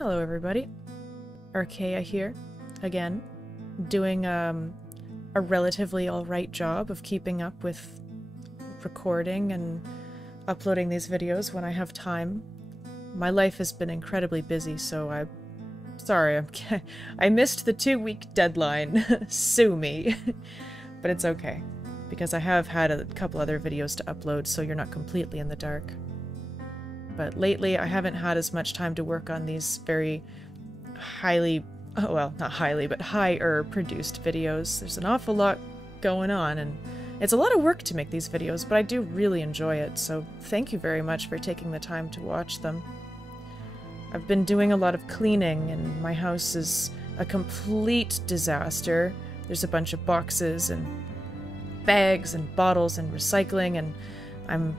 Hello everybody, Archaea here, again, doing a relatively alright job of keeping up with recording and uploading these videos when I have time. My life has been incredibly busy, so I missed the 2-week deadline, sue me, but it's okay, because I have had a couple other videos to upload, so you're not completely in the dark. But lately I haven't had as much time to work on these very highly, well, not highly, but higher produced videos. There's an awful lot going on, and it's a lot of work to make these videos, but I do really enjoy it, so thank you very much for taking the time to watch them. I've been doing a lot of cleaning, and my house is a complete disaster. There's a bunch of boxes and bags and bottles and recycling, and I'm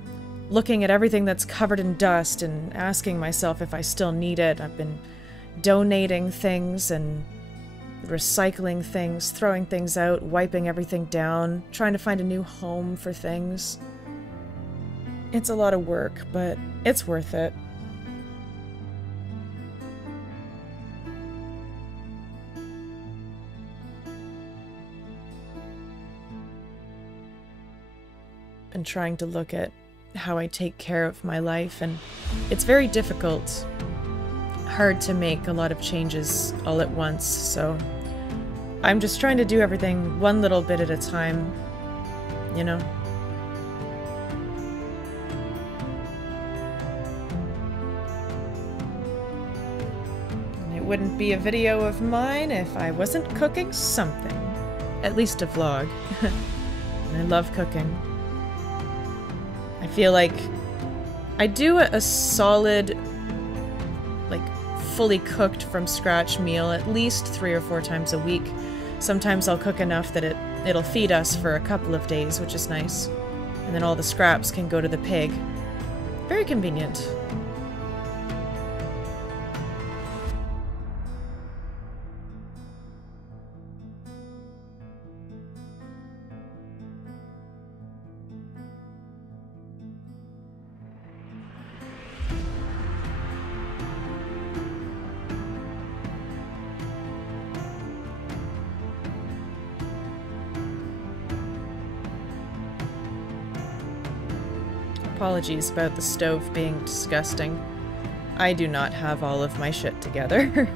looking at everything that's covered in dust and asking myself if I still need it. I've been donating things and recycling things, throwing things out, wiping everything down, trying to find a new home for things. It's a lot of work, but it's worth it. Been trying to look at how I take care of my life, and it's very difficult. Hard to make a lot of changes all at once, so I'm just trying to do everything one little bit at a time, you know? And it wouldn't be a video of mine if I wasn't cooking something. At least a vlog. I love cooking. I feel like I do a solid, like, fully cooked from scratch meal at least 3 or 4 times a week. Sometimes I'll cook enough that it'll feed us for a couple of days, which is nice. And then all the scraps can go to the pig. Very convenient. Apologies about the stove being disgusting. I do not have all of my shit together.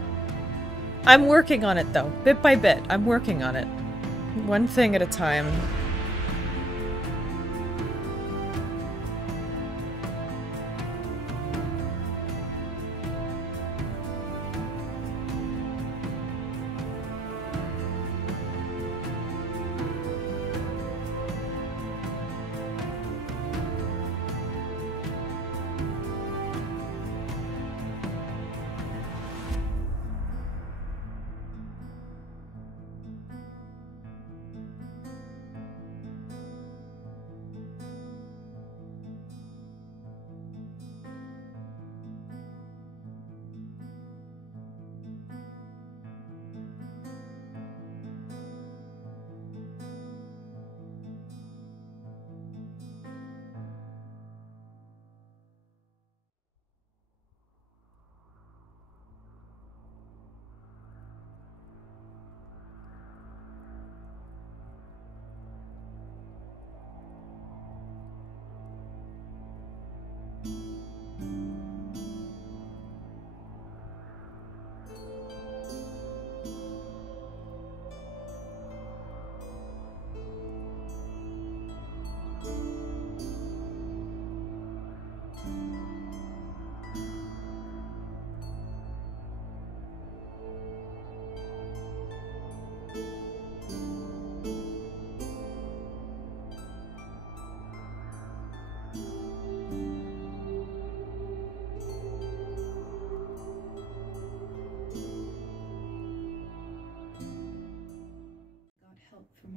I'm working on it though, bit by bit. I'm working on it. One thing at a time.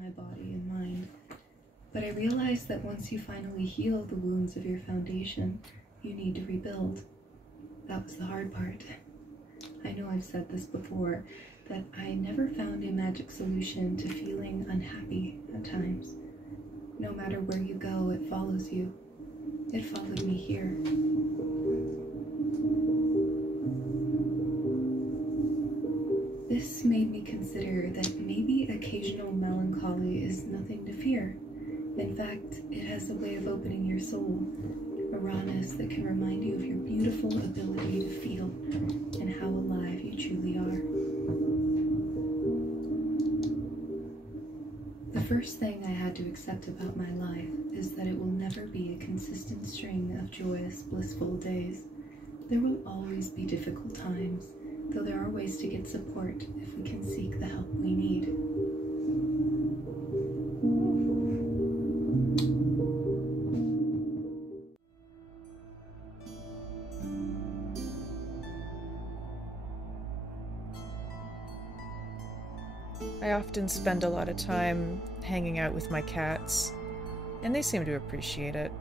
My body and mind, but I realized that once you finally heal the wounds of your foundation, you need to rebuild. That was the hard part. I know I've said this before, that I never found a magic solution to feeling unhappy at times. No matter where you go, it follows you. It followed me here. might consider that maybe occasional melancholy is nothing to fear. In fact, it has a way of opening your soul, a rawness that can remind you of your beautiful ability to feel and how alive you truly are. The first thing I had to accept about my life is that it will never be a consistent string of joyous, blissful days. There will always be difficult times, though there are ways to get support if we can seek the help we need. I often spend a lot of time hanging out with my cats, and they seem to appreciate it.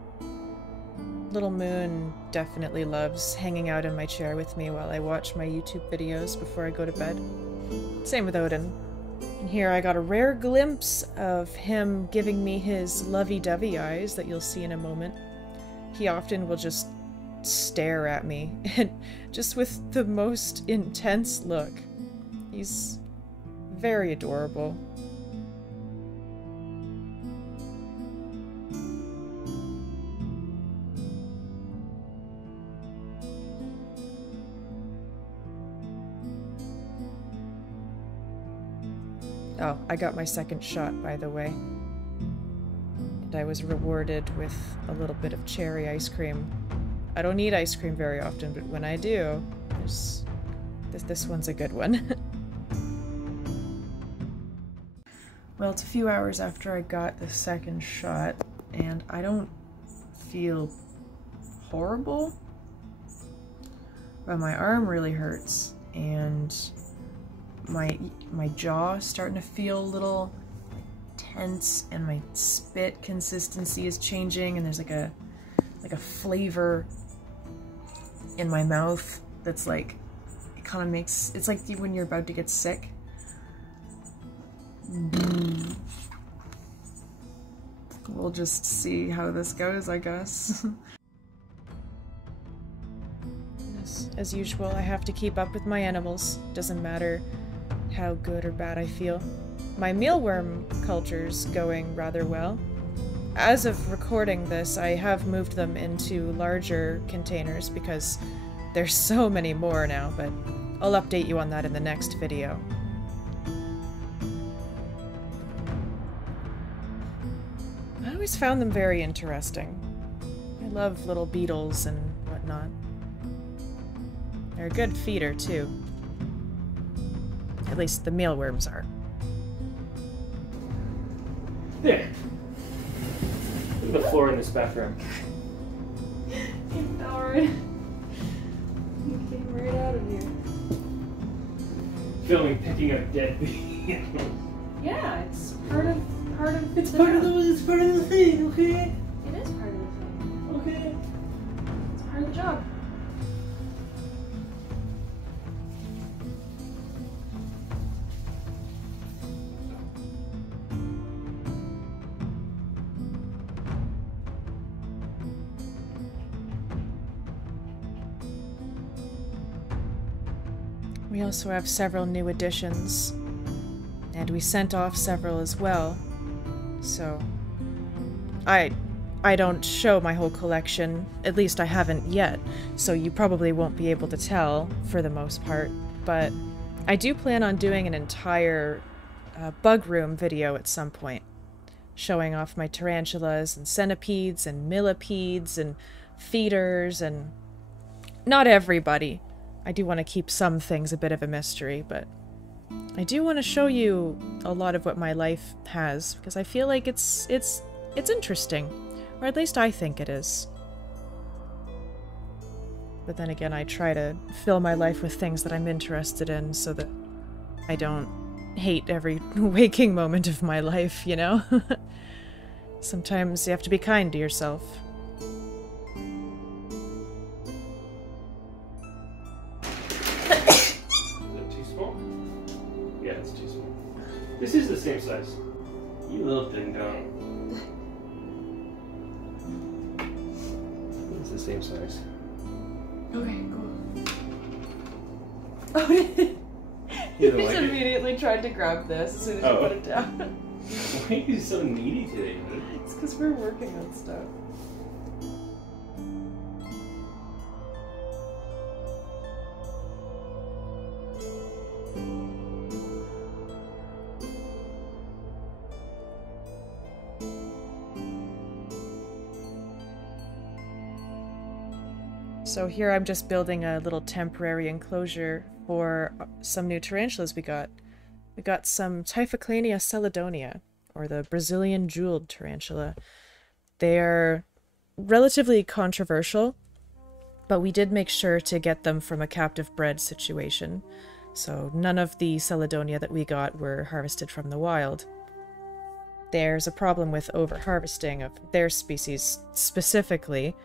Little Moon definitely loves hanging out in my chair with me while I watch my YouTube videos before I go to bed. Same with Odin. And here I got a rare glimpse of him giving me his lovey-dovey eyes that you'll see in a moment. He often will just stare at me, and just with the most intense look. He's very adorable. Oh, I got my second shot, by the way. And I was rewarded with a little bit of cherry ice cream. I don't eat ice cream very often, but when I do, this one's a good one. Well, it's a few hours after I got the second shot, and I don't feel horrible, but my arm really hurts, and my jaw is starting to feel a little tense, and my spit consistency is changing, and there's like a flavor in my mouth that's like, it kind of makes, it's like when you're about to get sick. We'll just see how this goes, I guess. As usual, I have to keep up with my animals. Doesn't matter how good or bad I feel. My mealworm culture's going rather well. As of recording this, I have moved them into larger containers because there's so many more now, but I'll update you on that in the next video. I always found them very interesting. I love little beetles and whatnot. They're a good feeder, too. At least the mealworms are. There. Look at the floor in this bathroom. You darn. You came right out of here. Filming picking up dead beetles. Yeah, it's part of It's part of the thing, okay? It is part of the thing. Okay. It's part of the job. We also have several new additions, and we sent off several as well. So, I don't show my whole collection, at least I haven't yet, so you probably won't be able to tell for the most part, but I do plan on doing an entire bug room video at some point, showing off my tarantulas and centipedes and millipedes and feeders and not everybody. I do want to keep some things a bit of a mystery, but I do want to show you a lot of what my life has, because I feel like it's interesting, or at least I think it is. But then again, I try to fill my life with things that I'm interested in so that I don't hate every waking moment of my life, you know? Sometimes you have to be kind to yourself. This is the same size. You little ding dong. It's the same size. Okay, cool. Oh, You He's don't like it? immediately tried to grab this as soon as you put it down. Why are you so needy today, man? It's because we're working on stuff. So here I'm just building a little temporary enclosure for some new tarantulas we got. We got some Typhoclania celedonia, or the Brazilian jeweled tarantula. They are relatively controversial, but we did make sure to get them from a captive bred situation. So none of the celedonia that we got were harvested from the wild. There's a problem with over-harvesting of their species specifically,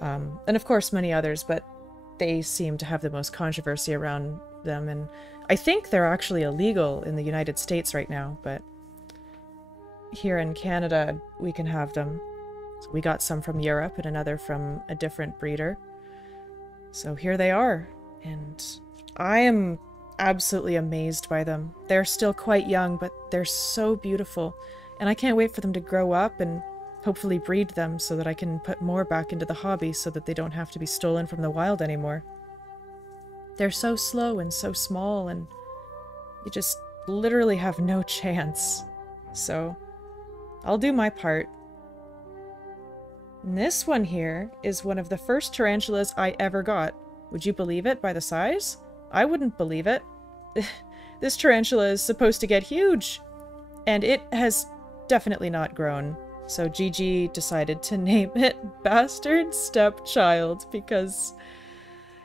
and of course many others, but they seem to have the most controversy around them, and I think they're actually illegal in the United States right now, but here in Canada we can have them. So we got some from Europe and another from a different breeder. So here they are, and I am absolutely amazed by them. They're still quite young, but they're so beautiful, and I can't wait for them to grow up and hopefully breed them so that I can put more back into the hobby so that they don't have to be stolen from the wild anymore. They're so slow and so small, and you just literally have no chance. So I'll do my part. And this one here is one of the first tarantulas I ever got. Would you believe it by the size? I wouldn't believe it. This tarantula is supposed to get huge, and it has definitely not grown. So Gigi decided to name it Bastard Stepchild because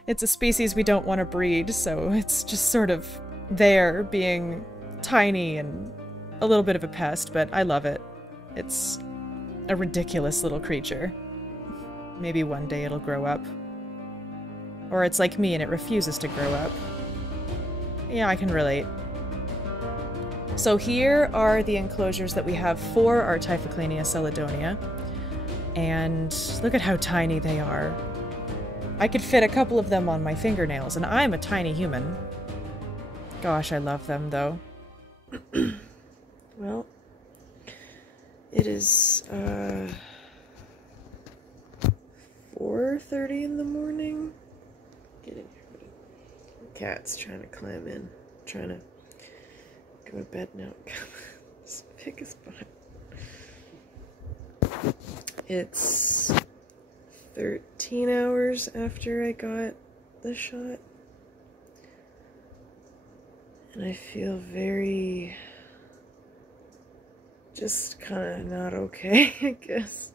it's a species we don't want to breed, so it's just sort of there, being tiny and a little bit of a pest, but I love it. It's a ridiculous little creature. Maybe one day it'll grow up. Or it's like me and it refuses to grow up. Yeah, I can relate. So here are the enclosures that we have for our Typhoclania celedonia. And look at how tiny they are. I could fit a couple of them on my fingernails, and I'm a tiny human. Gosh, I love them, though. Well, it is 4:30 in the morning. Get in here, buddy. The cat's trying to climb in. Trying to go to bed now. This pig is behind. It's 13 hours after I got the shot. And I feel very... just kind of not okay, I guess.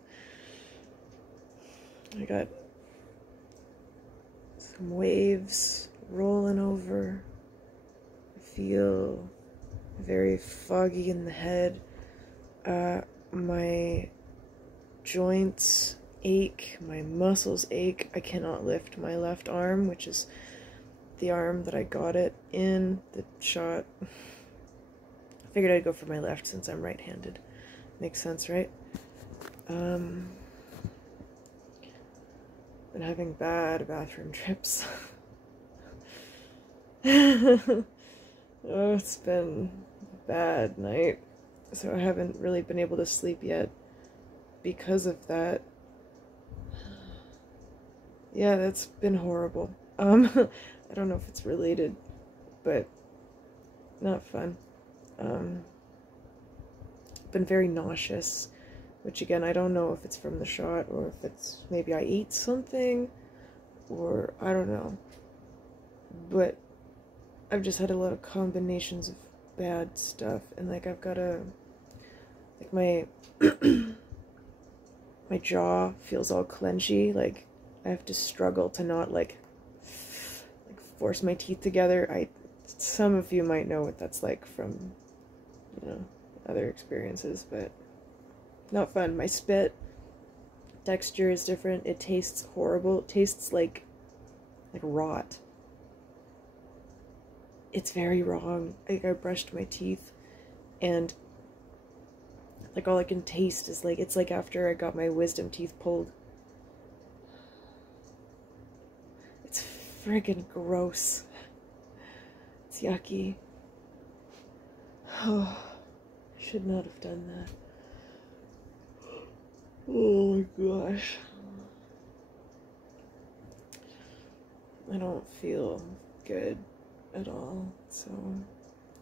I got some waves rolling over. I feel very foggy in the head. My joints ache, my muscles ache. I cannot lift my left arm, which is the arm that I got it in, the shot. I figured I'd go for my left since I'm right-handed. Makes sense, right? Been having bad bathroom trips. Oh, it's been a bad night. So I haven't really been able to sleep yet because of that. Yeah, that's been horrible. I don't know if it's related, but not fun. Been very nauseous, which again, I don't know if it's from the shot or if it's maybe I ate something or I don't know. But I've just had a lot of combinations of bad stuff, and like I've got a, like my my jaw feels all clenchy, like I have to struggle to not like force my teeth together. Some of you might know what that's like from, you know, other experiences, but not fun. My spit texture is different. It tastes horrible. It tastes like rot. It's very wrong. Like I brushed my teeth and like all I can taste is like, it's like after I got my wisdom teeth pulled. It's friggin' gross. It's yucky. Oh, should not have done that. Oh my gosh. I don't feel good at all, so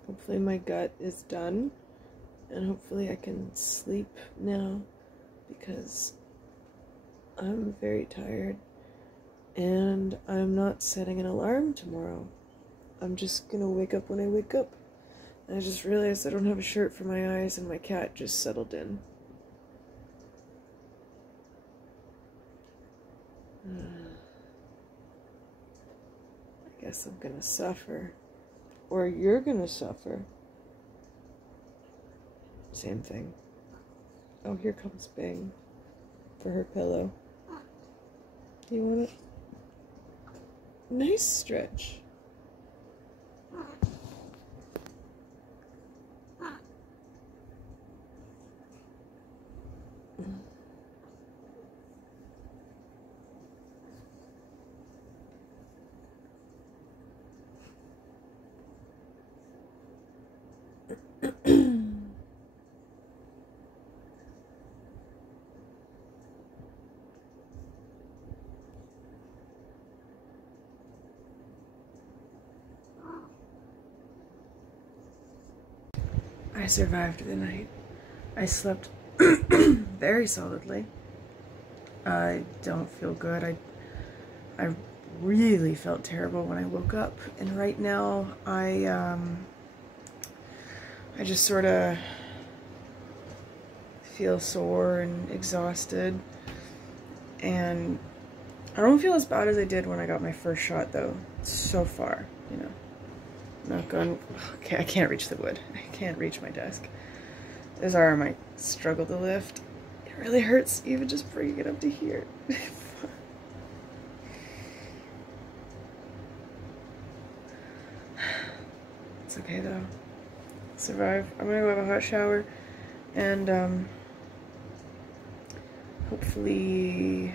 hopefully my gut is done and hopefully I can sleep now because I'm very tired and I'm not setting an alarm tomorrow. I'm just gonna wake up when I wake up. And I just realized I don't have a shirt for my eyes and my cat just settled in. I guess I'm gonna suffer. Or you're gonna suffer. Same thing. Oh, here comes Bing for her pillow. Do you want it? Nice stretch. I survived the night. I slept very solidly. I don't feel good. I really felt terrible when I woke up, and right now I just sort of feel sore and exhausted, and I don't feel as bad as I did when I got my first shot though, so far, you know. Not going. Okay, I can't reach the wood. I can't reach my desk. This arm I struggle to lift. It really hurts even just bringing it up to here. It's okay though. Survive. I'm gonna go have a hot shower and hopefully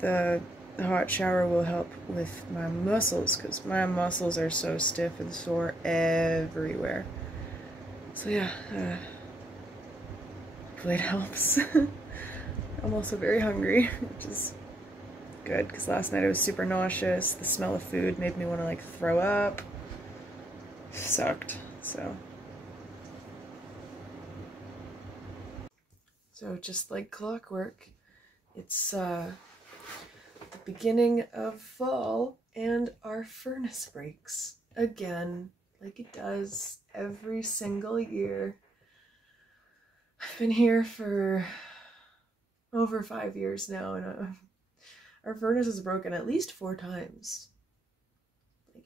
the hot shower will help with my muscles because my muscles are so stiff and sore everywhere. So yeah, hopefully it helps. I'm also very hungry, which is good because last night I was super nauseous. The smell of food made me want to like throw up. Sucked. So just like clockwork, it's the beginning of fall and our furnace breaks again, like it does every single year. I've been here for over 5 years now, and our furnace is broken at least 4 times, like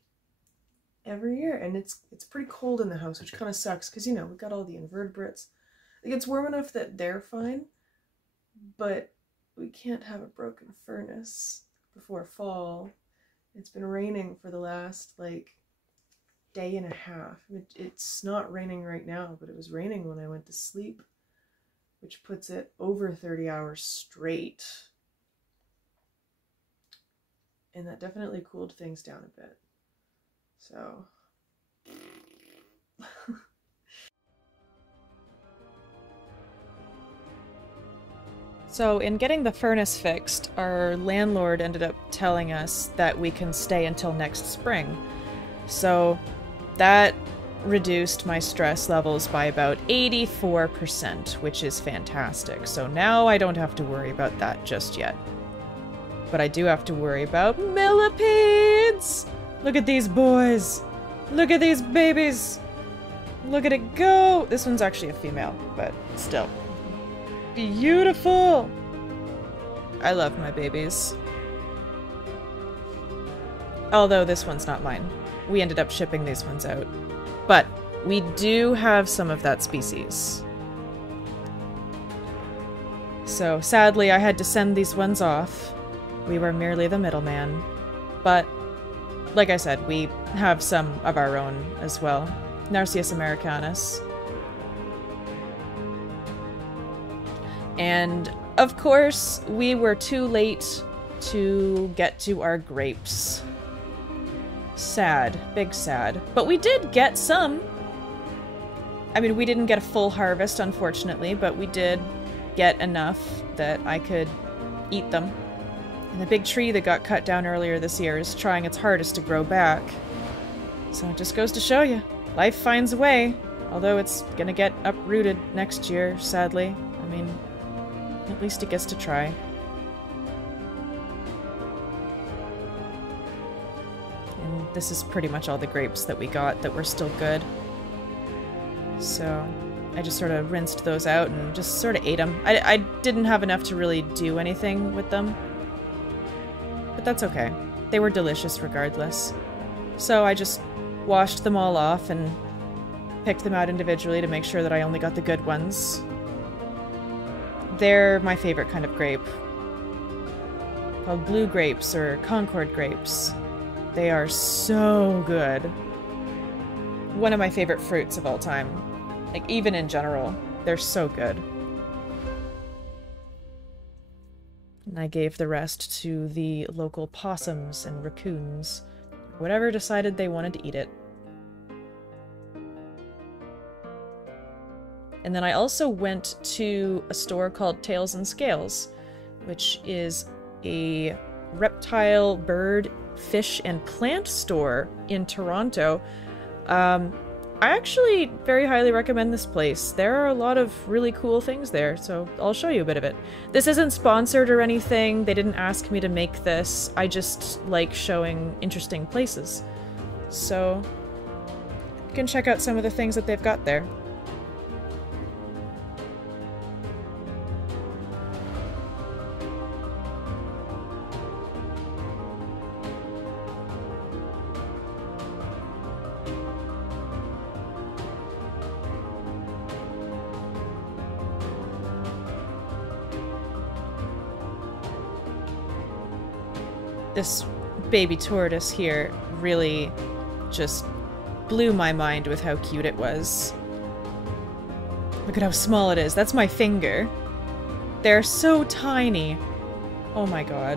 every year. And it's pretty cold in the house, which kind of sucks because, you know, we've got all the invertebrates. Like, it's warm enough that they're fine, but we can't have a broken furnace before fall. It's been raining for the last, like, day and a half. It's not raining right now, but it was raining when I went to sleep, which puts it over 30 hours straight. And that definitely cooled things down a bit. So... So in getting the furnace fixed, our landlord ended up telling us that we can stay until next spring. So that reduced my stress levels by about 84%, which is fantastic. So now I don't have to worry about that just yet. But I do have to worry about millipedes! Look at these boys! Look at these babies! Look at it go! This one's actually a female, but still. Beautiful! I love my babies. Although this one's not mine. We ended up shipping these ones out. But we do have some of that species. So sadly I had to send these ones off. We were merely the middleman. But like I said, we have some of our own as well. Narcissus americanus. And, of course, we were too late to get to our grapes. Sad. Big sad. But we did get some. I mean, we didn't get a full harvest, unfortunately, but we did get enough that I could eat them. And the big tree that got cut down earlier this year is trying its hardest to grow back. So it just goes to show you, life finds a way, although it's gonna get uprooted next year, sadly. I mean, at least it gets to try. And this is pretty much all the grapes that we got that were still good. So I just sort of rinsed those out and just sort of ate them. I didn't have enough to really do anything with them. But that's okay. They were delicious regardless. So I just washed them all off and picked them out individually to make sure that I only got the good ones. They're my favorite kind of grape. Called blue grapes or Concord grapes. They are so good. One of my favorite fruits of all time. Like, even in general, they're so good. And I gave the rest to the local possums and raccoons. Whatever decided they wanted to eat it. And then I also went to a store called Tails and Scales, which is a reptile, bird, fish, and plant store in Toronto. I actually very highly recommend this place. There are a lot of really cool things there, so I'll show you a bit of it. This isn't sponsored or anything. They didn't ask me to make this. I just like showing interesting places. So you can check out some of the things that they've got there. This baby tortoise here really just blew my mind with how cute it was. Look at how small it is. That's my finger. They're so tiny. Oh my god.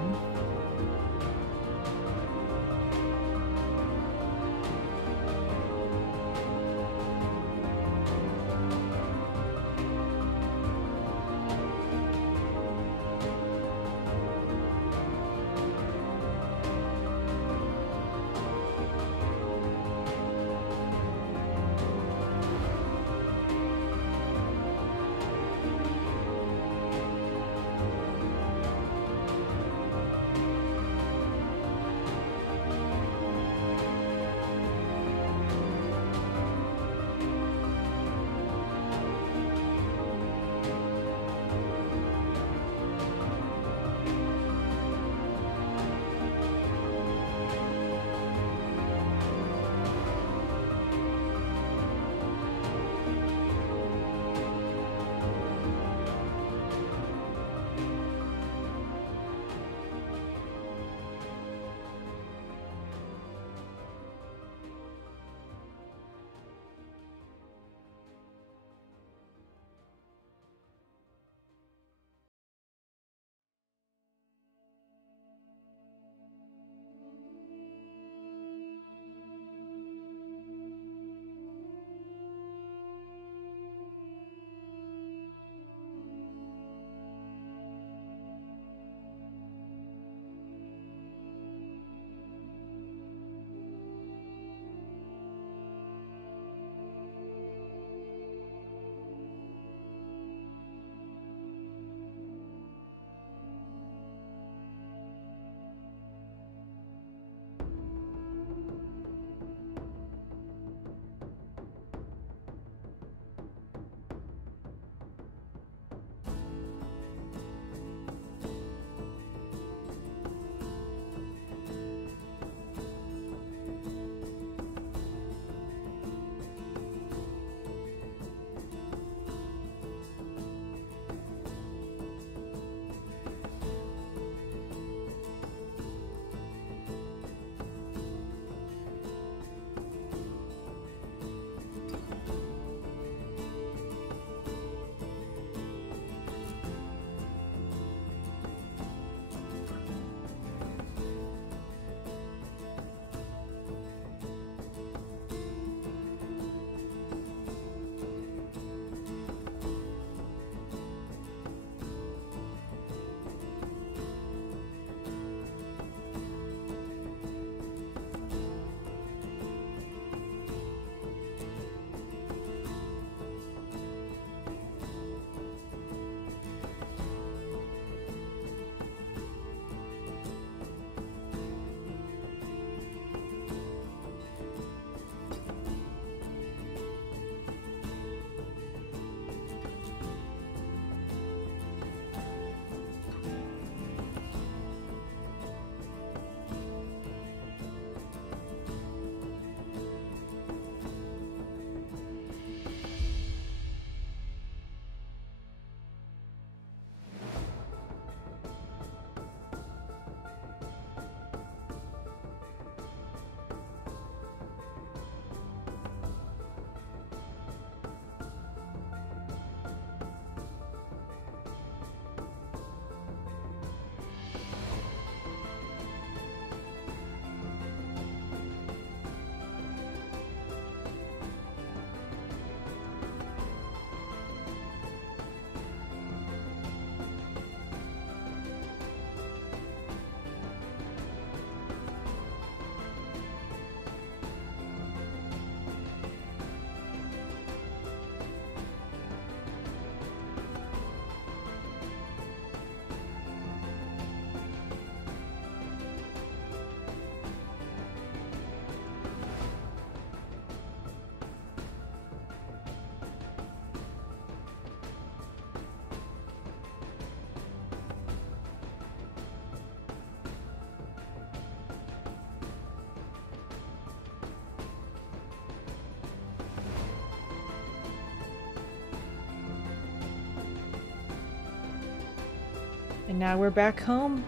And now we're back home.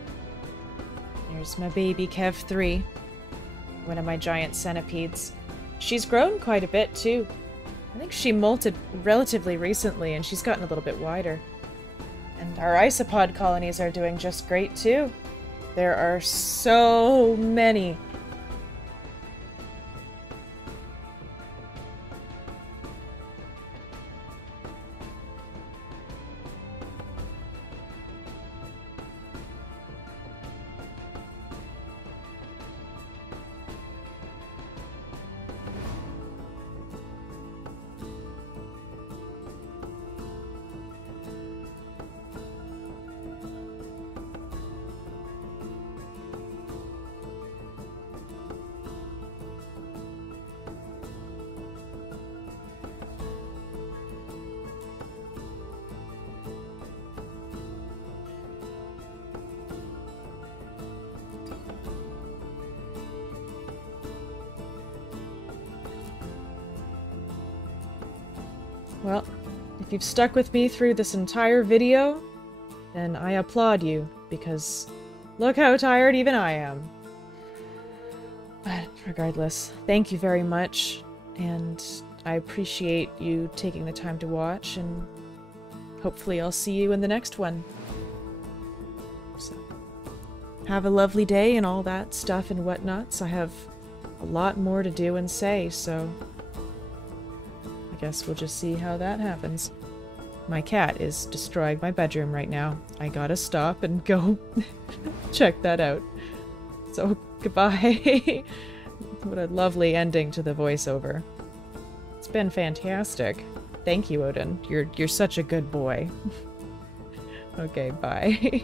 There's my baby Kev 3. One of my giant centipedes. She's grown quite a bit, too. I think she molted relatively recently, and she's gotten a little bit wider. And our isopod colonies are doing just great, too. There are so many. Well, if you've stuck with me through this entire video, then I applaud you, because look how tired even I am. But regardless, thank you very much, and I appreciate you taking the time to watch, and hopefully I'll see you in the next one. So, have a lovely day and all that stuff and whatnots. I have a lot more to do and say, so I guess we'll just see how that happens. My cat is destroying my bedroom right now. I gotta stop and go check that out. So, goodbye. What a lovely ending to the voiceover. It's been fantastic. Thank you, Odin. You're such a good boy. Okay, bye.